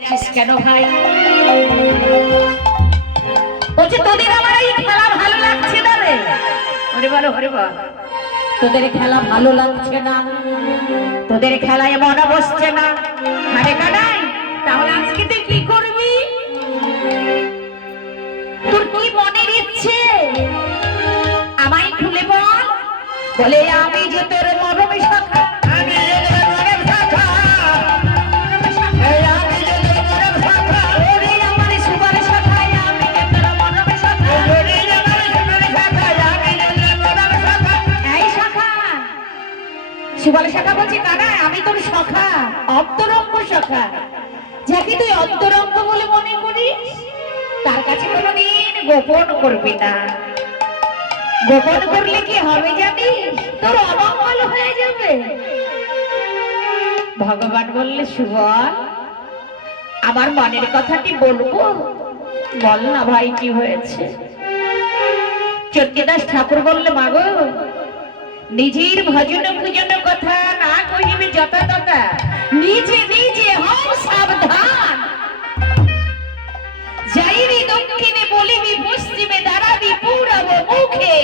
কেন ভাই? বলছে তোদের আমার এই খেলা ভালো লাগছে না রে। ওরে বলো, ওরে বল, তোদের খেলা ভালো লাগছে না, তোদের খেলায় মন বসছে না। আরে কানাই, তাহলে আজকে তুই কি করবি? তোর কি মনের ইচ্ছে আমায় খুলে বল। বলে আমি যে তোর মরমে শাখা, আমি যে তোর মরম শাখা, আমি যে তোর মরম শাখা, ওরে আমার সুবল শাখা, আমি যে তোর মরম শাখা, ওরে আমার সুবল শাখা, আমি যে তোর মরম শাখা। এই শাখা, সুবল শাখা বলছি কানা, আমি তোর শাখা, অন্তরঙ্গ শাখা। যাকে তুই অন্তরঙ্গ বলে মনে করিস, তার কাছে কোনোদিন গোপন করবি না। গোপন করলে কি হবে জানিস? তোর অমঙ্গল হয়ে যাবে। ভগবান বললে, সুবল আমার মনের কথাটি বলবো? বল না ভাই, কি হয়েছে? চণ্ডীদাস ঠাকুর বললে, মাগো নিজের ভজন ভুজন কথা না কহিবে যথা তথা, নিজে নিজে হও সাবধান। যাইবি দক্ষিণে বলিবি পশ্চিমে দাঁড়াবি পূরব মুখে,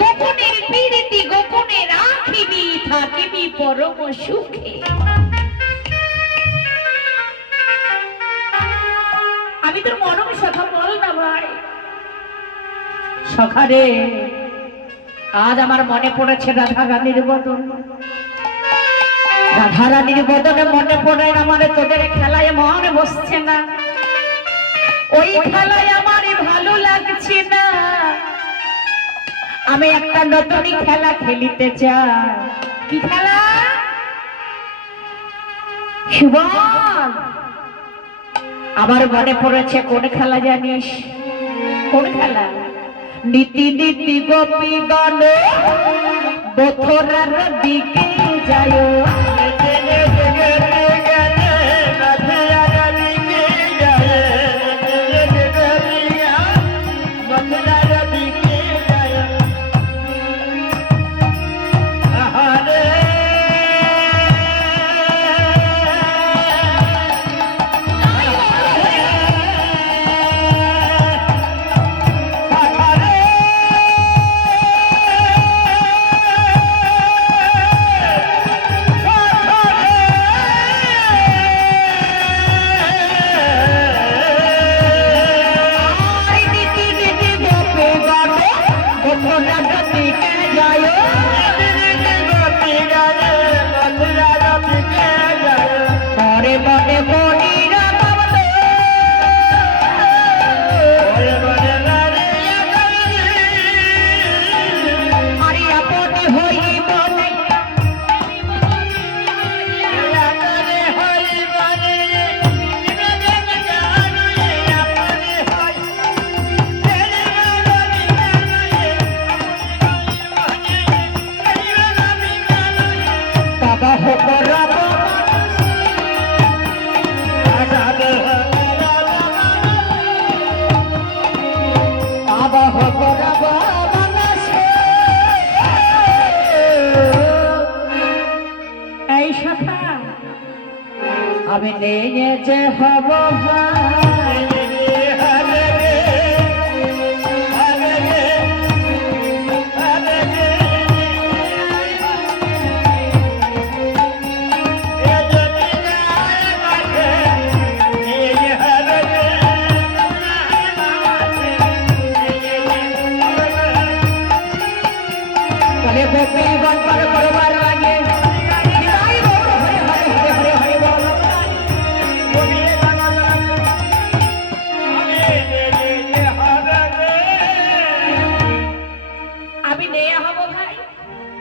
গোপনের প্রীতি গোপনে রাখিবি থাকিবি পরম সুখে। আমি তোর মরম সখা, বল না ভাই। সখা রে, আজ আমার মনে পড়েছে রাধা রানীর বদন। রাধা রানীর বদনে মনে পড়ে আমার তোদের খেলায় মন বসছে না। ওই খেলায় আমার ভালো লাগছে না। আমি একটা নতুন খেলা খেলিতে চাই। কি খেলা? সুবল, আমার মনে পড়েছে কোন খেলা জানিস? কোন খেলা? নীতি নীতি গোপী গণ বথরার দিকে যায়। আমি নিয়ে যে হব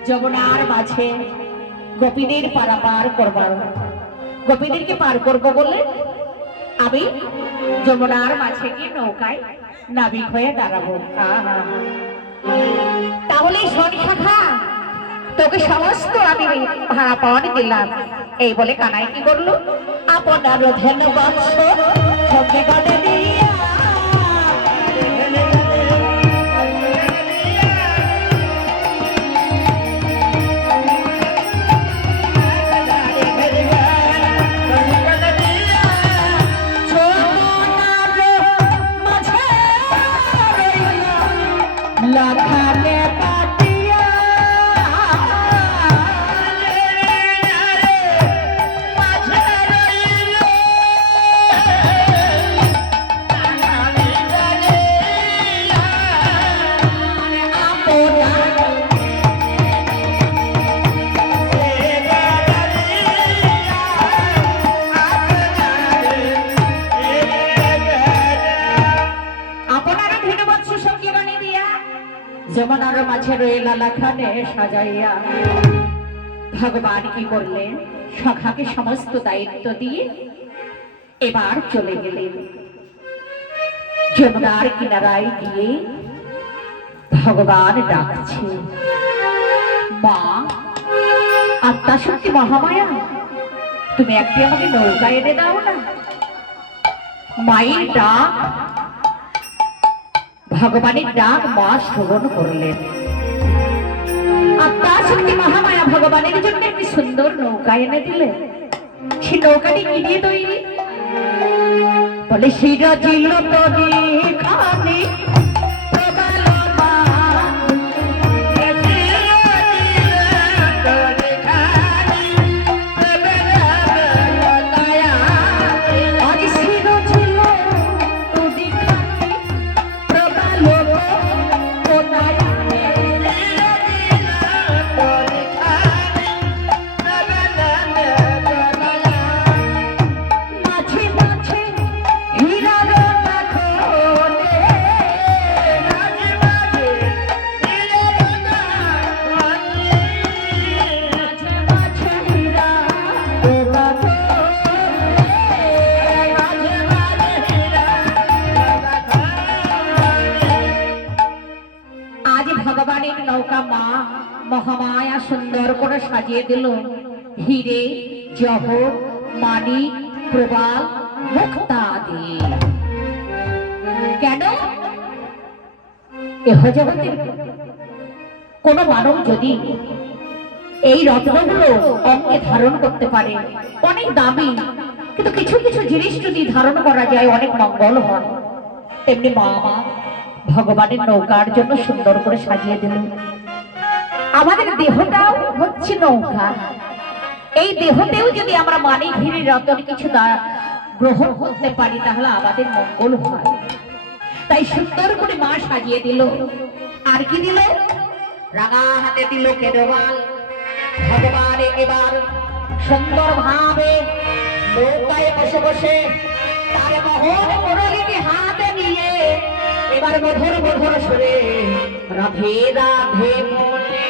যমুনার মাঝে গোপীদের পারাপার করবার, গোপীদেরকে পার করবো বলে আমি যমুনার মাঝে গিয়ে নৌকায় নাবিক হয়ে দাঁড়াবো। তাহলে শোন শাখা, তোকে সমস্ত আমি ভাড়া পাওয়ান দিলাম। এই বলে কানাই কি করলো? আপনার ধন বৎস সঙ্গে গড়ে দিয়া মাঝে রইলা লাখানে সাজাইয়া ভগবান কি করলেন, সখাকে সমস্ত দায়িত্ব দিয়ে এবার চলে গেলেন। যমুনার কিনারায় গিয়ে ভগবান ডাকছে, মা আত্মাশক্তি মহামায়া, তুমি একটি আমাকে নৌকা এনে দাও না। মায়ের ডাক, ভগবানের ডাক মা শ্রবণ করলেন। আত্মাশক্তি মহামায়া ভগবানের জন্য একটি সুন্দর নৌকা এনে দিলেন। সেই নৌকাটি কি দিয়ে তৈরি? বলে শিরা ছিল তো খানি ভগবানের নৌকা মা মহামায়া সুন্দর করে সাজিয়ে দিল হিরে জহর মানিক প্রবাল মুক্তা দিয়ে। কেন? এহ জগতের কোন মানব যদি এই রত্নগুলো অঙ্গে ধারণ করতে পারে অনেক দামি, কিন্তু কিছু কিছু জিনিস যদি ধারণ করা যায় অনেক মঙ্গল হয়। তেমনি মা ভগবানের নৌকার জন্য সুন্দর করে সাজিয়ে দিল। আমাদের দেহটাও হচ্ছে নৌকা। এই দেহতেও যদি আমরা মানিক হিরে রতন কিছু গ্রহণ করতে পারি তাহলে আমাদের মঙ্গল হয়। তাই সুন্দর করে মা সাজিয়ে দিল। আর কি দিল? রাঙা হাতে দিল কেরবাল। ভগবান এবার সুন্দর ভাবে নৌকায় বসে বসে তার মোহন মুরলীকে হাতে নিয়ে এবার মধুর মধুর সুরে রাধে রাধে বলে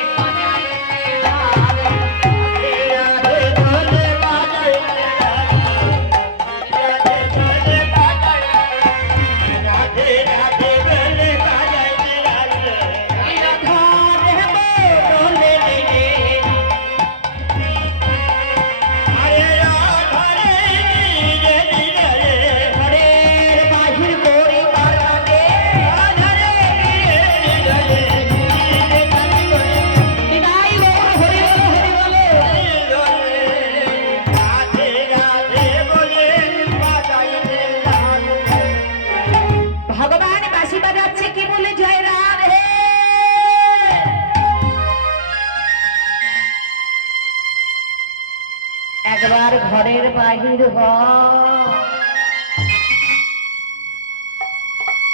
একবার ঘরের বাহির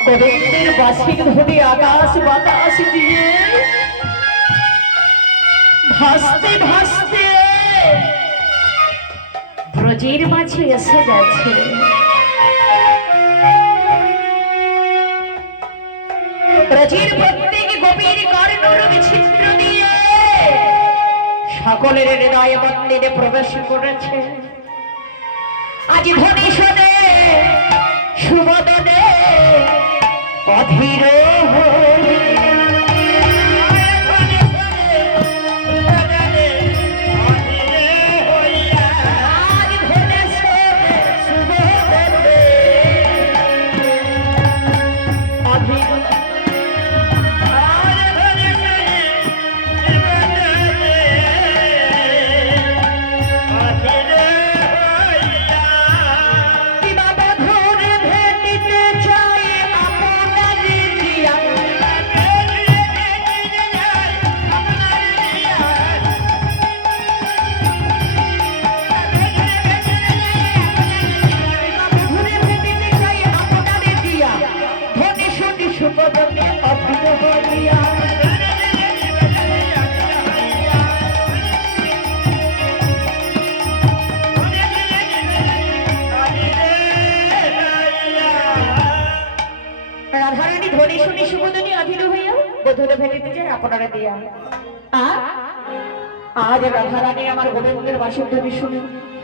গোবিন্দের বাসির ধরে আকাশ বাতাস দিয়ে ভাসতে ভাসতে ব্রজের মাঝে এসে গেছে। ব্রজের প্রত্যেক গোপীর কর্ণর ছিদ্র দিয়ে সকলের হৃদয় মন্দিরে প্রবেশ করেছে। আজ ধ্বনি শোনে সুবদনে অধীর ধরে ফেলিতে যায় আপনারা দিয়া আজ রাধারানী আমার গোবিন্দের বাসন্তী শুনি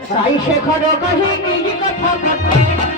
তাই শেখর কহি কি কথা কথা